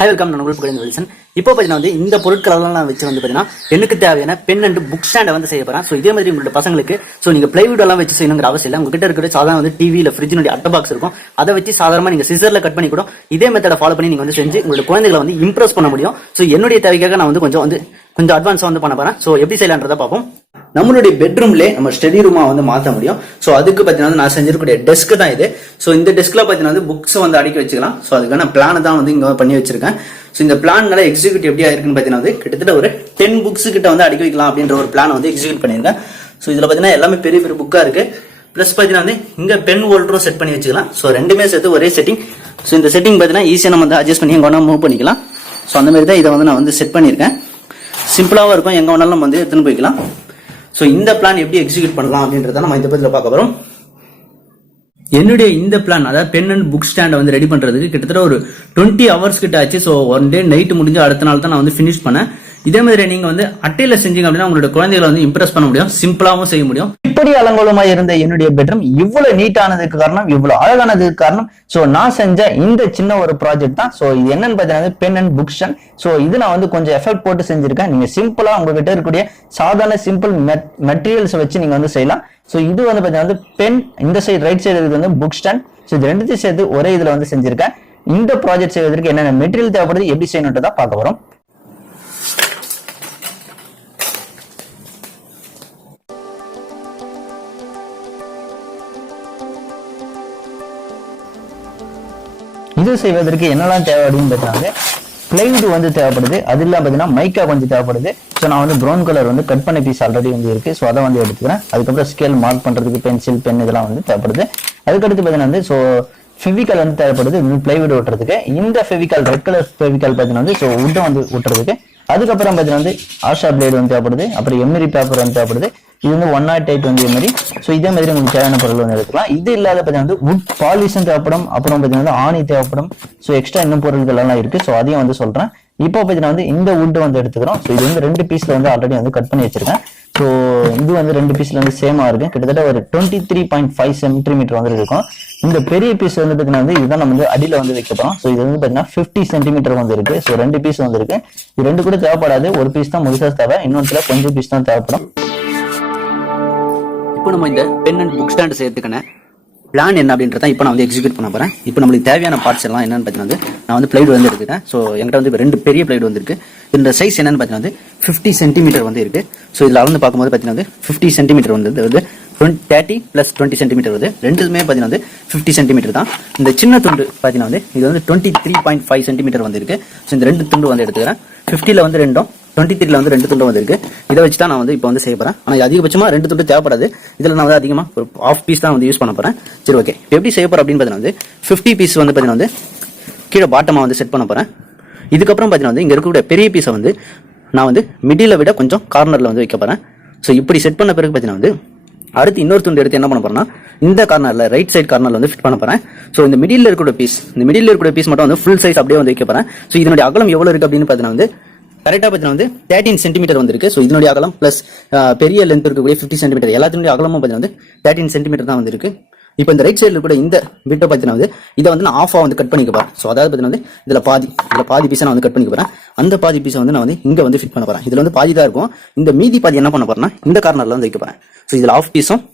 Hi welcome. நான் உங்களுக்கு Pugazhendhi. இப்போ பார்த்தீங்கன்னா இந்த பொருட்களெல்லாம் நான் வச்சு பார்த்தீங்கன்னா எனக்கு தேவையான பென் அண்ட் புக் ஸ்டாண்டை செய்ய போறேன். ஸோ இதே மாதிரி உங்களோட பசங்களுக்கு நீங்கள் பிளைவுட் எல்லாம் வச்சு செய்யணுங்கிற அவசியம் இல்லை. உங்ககிட்ட இருக்கிற சாதாரண டிவி இல்லை ஃப்ரிட்ஜினுடைய அட்டை பாக்ஸ் இருக்கும். அதை வச்சு சாதாரணமாக நீங்கள் சிசரில் கட் பண்ணி கூட இதே மெத்தடை ஃபாலோ பண்ணி நீங்கள் செஞ்சு உங்களோட குழந்தைகளை இம்ப்ரெஸ் பண்ண முடியும். ஸோ என்னுடைய தேவைக்காக நான் கொஞ்சம் அட்வான்ஸாக பண்ண போறேன். ஸோ எப்படி செய்யலான்றதை பார்ப்போம். நம்மளுடைய பெட்ரூம்லேயே நம்ம ஸ்டடி ரூமா மாற்ற முடியும். ஸோ அதுக்கு பார்த்தீங்கன்னா நான் செஞ்சிருக்கக்கூடிய டெஸ்க் தான் இது. ஸோ இந்த டெஸ்க்ல பார்த்தீங்கன்னா புக்ஸ் அடுக்கி வச்சுக்கலாம். ஸோ அதுக்கான பிளான் தான் இங்க பண்ணி வச்சிருக்கேன். ஸோ இந்த பிளான் எக்ஸிக்யூட் எப்படி ஆயிருக்குன்னு பார்த்தீங்கன்னா கிட்டத்தட்ட ஒரு 10 புக்ஸ் கிட்ட அடுக்கி வைக்கலாம் அப்படின்ற ஒரு பிளான் எக்ஸிக்யூட் பண்ணியிருக்கேன். ஸோ இதுல பார்த்தீங்கன்னா எல்லாமே பெரிய பெரிய புக்கா இருக்கு. பிளஸ் பார்த்தீங்கன்னா இங்க பென் ஹோல்டரும் செட் பண்ணி வச்சுக்கலாம். ஸோ ரெண்டுமே சேர்த்து ஒரே செட்டிங். ஸோ இந்த செட்டிங் பார்த்தீங்கன்னா ஈஸியாக நம்ம அட்ஜஸ்ட் பண்ணி எங்க மூவ் பண்ணிக்கலாம். ஸோ அந்த மாதிரி தான் இதை நான் செட் பண்ணியிருக்கேன். சிம்பிளாகவும் இருக்கும், எங்க வேணாலும் நம்ம எடுத்துன்னு போய்க்கலாம். ஸோ இந்த பிளான் எப்படி எக்ஸிக்யூட் பண்ணலாம் அப்படின்றத நம்ம இந்த பத்தில பார்க்க போறோம். என்னுடைய இந்த பிளான், அதாவது பென் அண்ட் புக் ஸ்டாண்டை ரெடி பண்றதுக்கு கிட்டத்தட்ட ஒரு 20 ஹவர்ஸ் கிட்ட ஆச்சு. ஸோ ஒன் டே நைட் முடிஞ்சு அடுத்த நாள் தான் நான் ஃபினிஷ் பண்ணேன். இதே மாதிரி நீங்க அட்டையில செஞ்சீங்க அப்படின்னா உங்களோட குழந்தைகளை இம்ப்ரெஸ் பண்ண முடியும், சிம்பிளாவும் செய்ய முடியும். இப்படி அலங்கோலமா இருந்த என்னுடைய பெட்ரூம் இவ்வளவு நீட்டானதுக்கு காரணம், இவ்வளவு அழகானதுக்கு காரணம் சோ நான் செஞ்ச இந்த சின்ன ஒரு ப்ராஜெக்ட் தான். சோ இது என்னன்னு பாத்தீங்கன்னா pen and book stand. So இது நான் கொஞ்சம் எஃபர்ட் போட்டு செஞ்சிருக்கேன். நீங்க சிம்பிளா உங்ககிட்ட இருக்கக்கூடிய சாதாரண சிம்பிள் மெட்டீரியல்ஸ் வச்சு நீங்க செய்யலாம். சோ இது பாத்தீங்கன்னா பென், இந்த சைடு ரைட் சைடு இது புக் ஸ்டாண்ட். சோ இது ரெண்டுத்தையும் சேர்த்து ஒரே இதுல செஞ்சிருக்கேன். இந்த ப்ராஜெக்ட் செய்வதற்கு என்னென்ன மெட்டீரியல் தேவைப்படுது, எப்படி செய்யணும்ன்றத பார்க்க போறோம். இது செய்வதற்கு என்னெல்லாம் தேவை அப்படின்னு பார்த்தீங்கன்னா பிளைவுட் தேவைப்படுது. அது இல்லாம பார்த்தீங்கன்னா மைக்கா கொஞ்சம் தேவைப்படுது. ஸோ நான் ப்ரௌன் கலர் கட் பண்ண பீஸ் ஆல்ரெடி இருக்கு. ஸோ அதை எடுத்துக்கிறேன். அதுக்கப்புறம் ஸ்கேல் மார்க் பண்றதுக்கு பென்சில், பென் இதெல்லாம் தேவைப்படுது. அதுக்கடுத்து பார்த்தீங்கன்னா ஸோ ஃபெவிகால் தேவைப்படுது பிளைவுட் ஒட்டுறதுக்கு. இந்த ஃபெவிகால் ரெட் கலர் ஃபெவிகால் பார்த்தீங்கன்னா ஸோ உட்டை ஒட்டுறதுக்கு. அதுக்கப்புறம் பார்த்தீங்கன்னா ஆஷா பிளேடு தேவைப்படுது. அப்புறம் எம்ரி பேப்பர் தேவைப்படுது. இது 108 எம்ரி. ஸோ இதே மாதிரி உங்களுக்கு தேவையான பொருள் எடுத்துக்கலாம். இது இல்லாத பார்த்தீங்கன்னா வுட் பாலிஷும் தேவைப்படும். அப்புறம் பார்த்தீங்கன்னா ஆணி தேவைப்படும். ஸோ எக்ஸ்ட்ரா இன்னும் பொருட்கள் எல்லாம் இருக்கு. ஸோ அதையும் சொல்றேன். இப்போ பார்த்தீங்கன்னா இந்த வுட் எடுத்துக்கிறோம். ஸோ இது 2 பீஸ்ல ஆல்ரெடி கட் பண்ணி வச்சிருக்கேன். ஸோ இது 2 பீஸ்ல சேமா இருக்கு. கிட்டத்தட்ட ஒரு 23.5 சென்டிமீட்டர் இருக்கும். இந்த பெரிய பீஸ் பார்த்தீங்கன்னா இதுதான் நம்ம அடியில வைக்க போறோம். ஸோ இது பார்த்தீங்கன்னா 50 சென்டிமீட்டர் இருக்கு. ஸோ 2 பீஸ் இருக்கு. இது 2 கூட தேவைப்படாது. ஒரு பீஸ் தான் முழுசா தேவை. இன்னொருத்துல கொஞ்சம் பீஸ் தான் தேவைப்படும். இப்போ நம்ம இந்த பென் அண்ட் புக் ஸ்டாண்ட் செய்யறதுக்கான பிளான் என்ன அப்படின்றத இப்போ நான் எக்ஸிக்யூட் பண்ண போறேன். இப்போ நம்மளுக்கு தேவையான பார்ட்ஸ் எல்லாம் என்னன்னு பார்த்தீங்கன்னா நான் பிளைவுட் எடுத்துட்டேன். ஸோ என்கிட்ட 2 பெரிய பிளைவுட் இருக்கு. இந்த சைஸ் என்னன்னு பார்த்தீங்கன்னா 50 சென்டிமீட்டர் இருக்கு. ஸோ இதுல பார்க்கும்போது பார்த்தீங்கன்னா 50 சென்டிமீட்டர் 30 + 20 சென்டிமீட்டர் வருது. ரெண்டுமே பார்த்தீங்கன்னா 50 சென்டிமீட்டர் தான். இந்த சின்ன துண்டு பார்த்தீங்கன்னா இது 23.5 சென்டிமீட்டர் இருக்கு. ஸோ இந்த 2 துண்டு எடுத்துக்கிறேன். 50ல 2, 23ல 2 துண்டு இருக்கு. இதை வச்சு தான் நான் இப்போ செய்ய போறேன். ஆனால் அதிகபட்சமா 2 துண்டு தேவைப்படாது. இதுல நான் அதிகமா ஒரு ½ பீஸ் தான் யூஸ் பண்ண போறேன். சரி, ஓகே. எப்படி செய்ய போறேன் அப்படின்னு பார்த்தீங்கன்னா 50 பீஸ் பார்த்தீங்கன்னா கீழே பாட்டமா செட் பண்ண போறேன். இதுக்கப்புறம் பார்த்தீங்கன்னா இங்க இருக்கக்கூடிய பெரிய பீஸை நான் மிடில விட கொஞ்சம் கார்னர்ல வைக்க போறேன். ஸோ இப்படி செட் பண்ண பிறகு பார்த்தீங்கன்னா அடுத்து இன்னொரு துண்டு எடுத்து என்ன பண்ண போறேன்னா இந்த கார்னர்ல ரைட் சைட் கார்னர்ல ஃபிட் பண்ண போறேன். ஸோ இந்த மிடில் இருக்கிற பீஸ் மட்டும் ஃபுல் சைஸ் அப்படியே வைக்க போறேன். ஸோ இதனுடைய அகலம் எவ்வளவு இருக்கு அப்படின்னு பார்த்தீங்கன்னா கரெக்டா பார்த்தீங்கன்னா 13 சென்டிமீட்டர் இருக்கு. ஸோ இதனுடைய அகலம் பிளஸ் பெரிய லென்த் இருக்கக்கூடிய 50 சென்டிமீட்டர் எல்லாத்தினுடைய அகலமும் பார்த்தீங்கன்னா 13 சென்டிமீட்டர் தான் இருக்கு. இப்போ இந்த ரைட் சைடுல கூட இந்த பிட்டை பார்த்தீங்கன்னா இதை நான் ஆஃபா கட் பண்ணிக்க போறேன். ஸோ அதாவது பார்த்தீங்கன்னா இதுல பாதி பீஸை நான் கட் பண்ணிக்க போறேன். அந்த பாதி பீஸை நான் இங்க ஃபிட் பண்ண போறேன். இதுல பாதி தான் இருக்கும். இந்த மீதி பாதி என்ன பண்ண போறேன்னா இந்த கார்னர்ல வைக்க போறேன். ஸோ இதுல ½ பீஸும்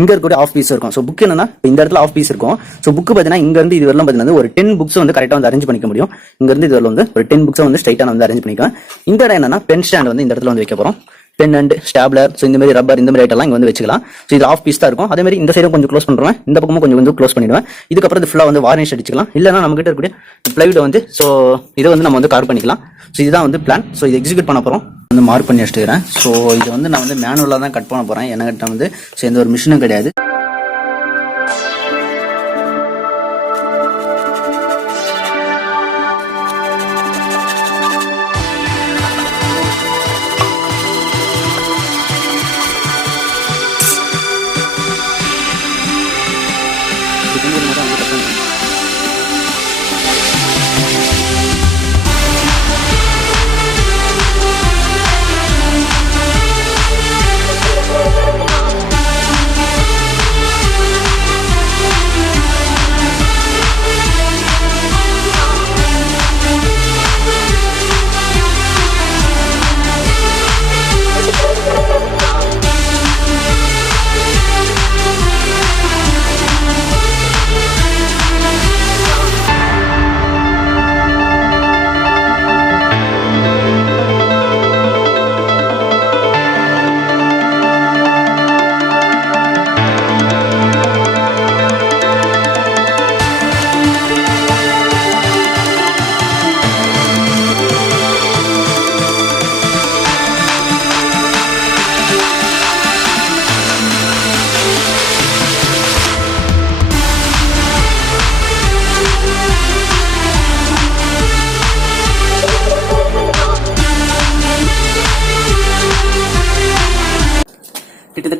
இங்க இருக்கக்கூடிய ½ பீஸ் இருக்கும். ஸோ புக் என்னன்னா இந்த இடத்துல ½ பீஸ் இருக்கும். ஸோ புக் பார்த்தீங்கன்னா இங்க இருந்து இது வரலாம் பார்த்தீங்கன்னா ஒரு 10 புக்ஸ் கரெக்டா அரேஞ்ச் பண்ணிக்க முடியும். இங்க இருந்து இது வரல ஒரு 10 புக்ஸ் ஸ்ட்ரைட்டா அரேஞ்ச் பண்ணிக்கலாம். இந்த இடம் என்னன்னா பென் ஸ்டாண்ட் இந்த இடத்துல வைக்க போறோம். பென் அண்ட் ஸ்டாப்லர், ஸோ இந்த மாதிரி ரப்பர், இந்த மாதிரி ஐட்டெல்லாம் இங்க வச்சுக்கலாம். ஸோ இது ½ பீஸ் தான் இருக்கும். அதே மாதிரி இந்த சைடும் கொஞ்சம் க்ளோஸ் பண்ணுவேன். இந்த பக்கமும் கொஞ்சம் க்ளோஸ் பண்ணிடுவேன். இதுக்கப்புறம் இது ஃபுல்லா வார்னிஷ் அடிச்சுக்கலாம். இல்லைன்னா நம்ம கிட்ட இருக்கக்கூடிய பிளைவுட் ஸோ இதை நம்ம கவர் பண்ணிக்கலாம். ஸோ இதுதான் பிளான். ஸோ இது எக்ஸிக்யூட் பண்ண போறோம். மார்க் பண்ணி வச்சுக்கிறேன். ஸோ இது நான் மேனுவலா தான் கட் பண்ண போறேன். என்கிட்ட ஸோ எந்த ஒரு மிஷினும் கிடையாது.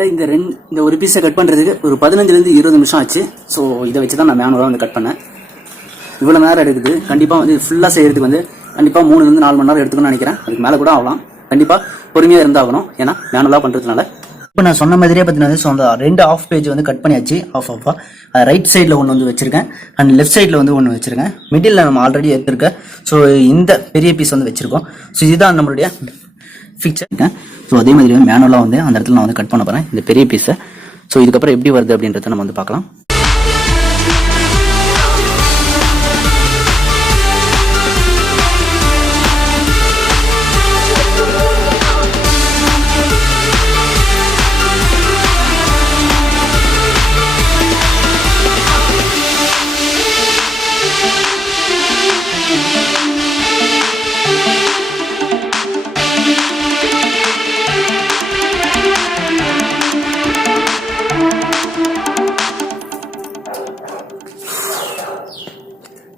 கிட்டத்தட்ட இந்த ஒரு பீஸை கட் பண்ணுறதுக்கு ஒரு 15லேருந்து 20 நிமிஷம் ஆச்சு. ஸோ இதை வச்சு தான் நான் மேனுவலாக வந்து கட் பண்ணேன். இவ்வளோ நேரம் எடுக்குது. கண்டிப்பாக வந்து ஃபுல்லாக செய்யறதுக்கு வந்து கண்டிப்பாக 3லேருந்து 4 மணி நேரம் எடுத்துக்கணும்னு நினைக்கிறேன். அதுக்கு மேலே கூட ஆகலாம். கண்டிப்பாக பொறுமையாக இருந்தாகணும், ஏன்னா மேனுவலாக பண்ணுறதுனால. இப்போ நான் சொன்ன மாதிரியே பார்த்தீங்கன்னா ஸோ அந்த 2 ஆஃப் பேஜ் வந்து கட் பண்ணியாச்சு. ஆஃபாக ரைட் சைடில் ஒன்று வந்து வச்சிருக்கேன் அண்ட் லெஃப்ட் சைடில் வந்து ஒன்று வச்சிருக்கேன். மிடில் நம்ம ஆல்ரெடி எடுத்திருக்கேன். ஸோ இந்த பெரிய பீஸ் வந்து வச்சிருக்கோம். ஸோ இதுதான் நம்மளுடைய ஃபிக்சர். ஸோ அதே மாதிரி மேனுவலாக வந்து அந்த இடத்துல நான் வந்து கட் பண்ண போகிறேன் இந்த பெரிய பீஸை. ஸோ இதுக்கப்புறம் எப்படி வருது அப்படின்றத நம்ம வந்து பார்க்கலாம்.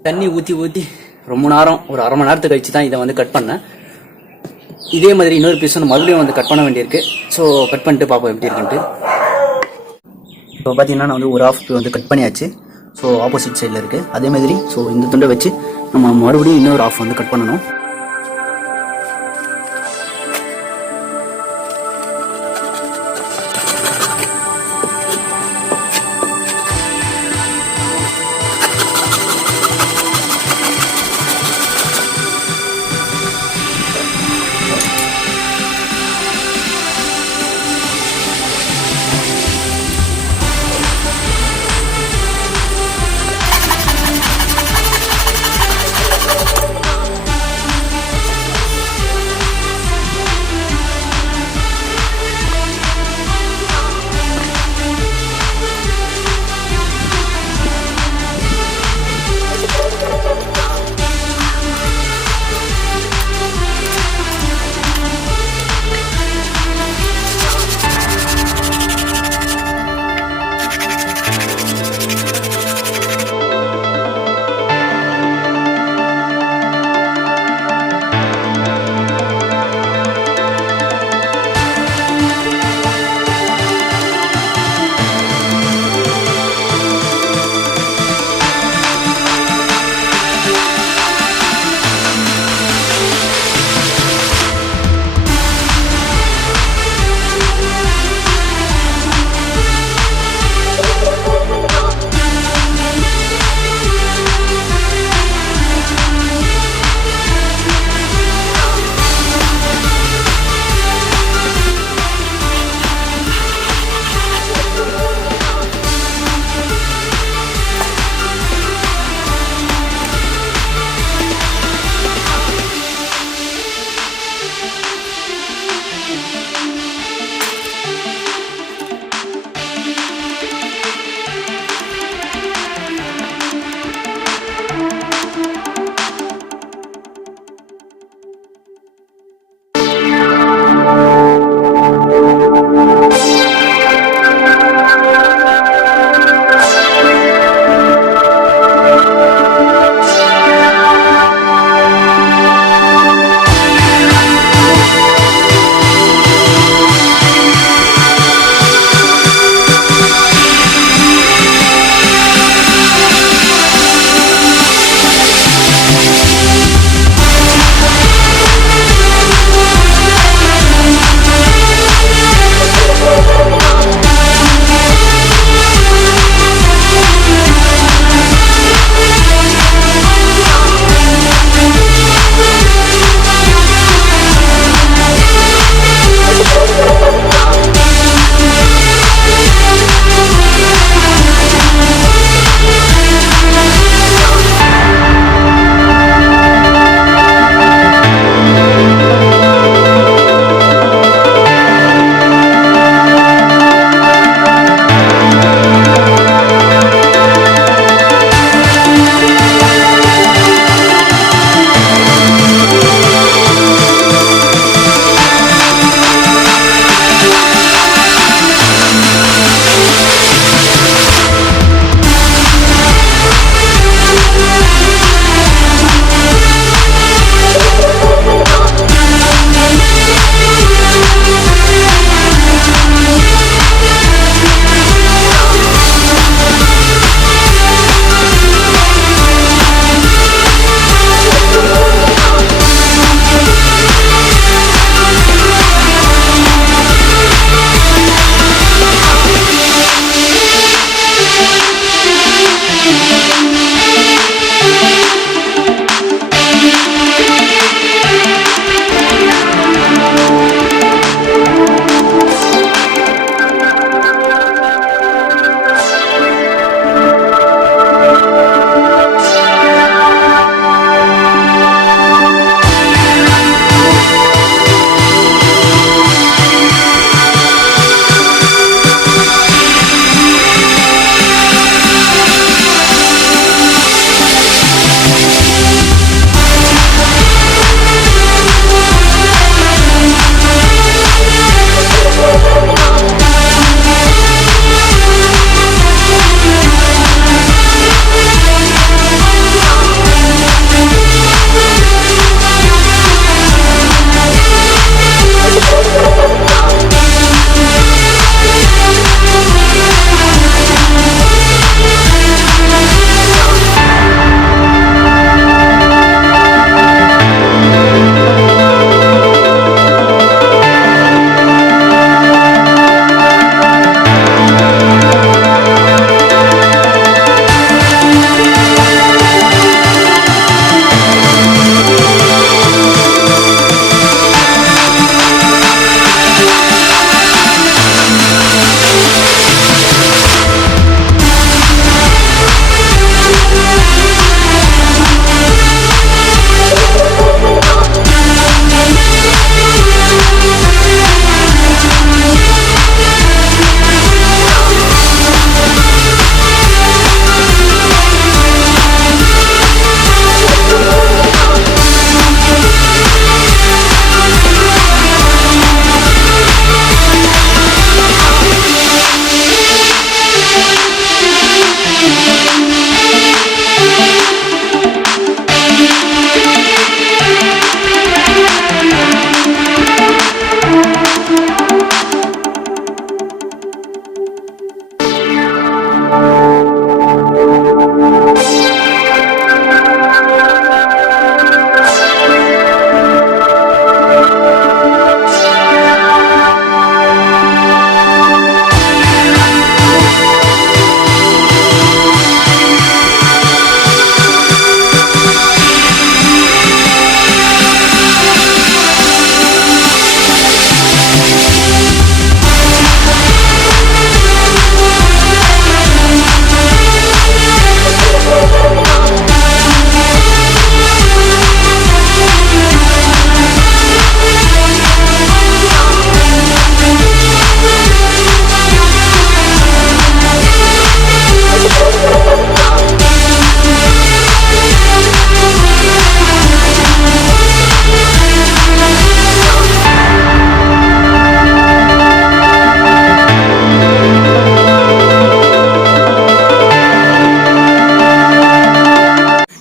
தண்ணி ஊற்றி ரொம்ப நேரம், ஒரு அரை மணி நேரத்துக்கு கழிச்சு தான் இதை வந்து கட் பண்ணேன். இதே மாதிரி இன்னொரு பீஸ் வந்து மறுபடியும் வந்து கட் பண்ண வேண்டியிருக்கு. ஸோ கட் பண்ணிட்டு பார்ப்போம் எப்படி இருக்குன்ட்டு. இப்போ பார்த்தீங்கன்னா நான் வந்து ஒரு ஆஃப் வந்து கட் பண்ணியாச்சு. ஸோ ஆப்போசிட் சைடில் இருக்குது. அதே மாதிரி ஸோ இந்த துண்டை வச்சு நம்ம மறுபடியும் இன்னொரு ஆஃப் வந்து கட் பண்ணணும்.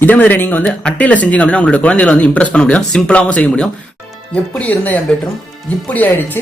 இதே மாதிரி நீங்க வந்து அட்டையில செஞ்சீங்க அப்படின்னா உங்களோட குழந்தைகளை வந்து இம்ப்ரெஸ் பண்ண முடியும், சிம்பிளாவும் செய்ய முடியும். எப்படி இருந்த என் பெட்ரூம் இப்படி ஆயிடுச்சு.